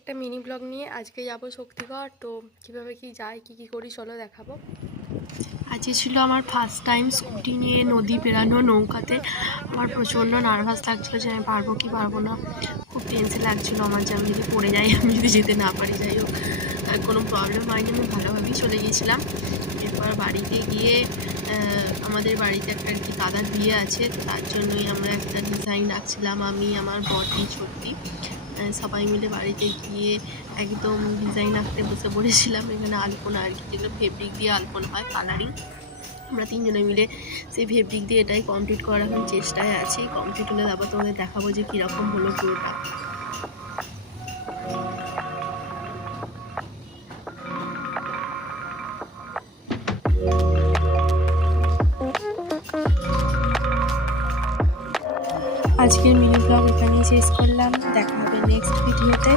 একটা mini blog নিয়ে আজকে যাব শক্তিগড়। তো কীভাবে কি যাই, কি করি চলো দেখাবো। আজকে ছিল আমার ফার্স্ট টাইম স্কুটি নিয়ে নদী পেরানো নৌকাতে। আমার প্রচণ্ড নার্ভাস লাগছিলো যে আমি পারবো কি পারবো না। খুব টেনশন লাগছিলো আমার যে আমি যদি পড়ে যাই, আমি যদি যেতে না পারি। যাই হোক, কোনো প্রবলেম হয়নি, আমি ভালোভাবেই চলে গিয়েছিলাম। এরপর বাড়িতে গিয়ে আমাদের বাড়িতে একটা আর কি দাদার বিয়ে আছে, তো তার জন্যই আমরা একটা ডিজাইন আঁকছিলাম, আমি আমার বটি সত্যি সবাই মিলে বাড়িতে গিয়ে একদম ডিজাইন আঁকতে বসে পড়েছিলাম। এখানে আলপনা আর কি, যেগুলো ফেব্রিক দিয়ে আলপনা হয়, কালারিং, আমরা তিনজনে মিলে সেই ফেব্রিক দিয়ে এটাই কমপ্লিট করার এখন চেষ্টায় আছি। কমপ্লিট হলে তারপর তোমাদের দেখাবো যে কীরকম হলো পুরোটা। আজকের মিনি ব্লগ এখানেই শেষ করলাম, দেখা হবে নেক্সট ভিডিওতে।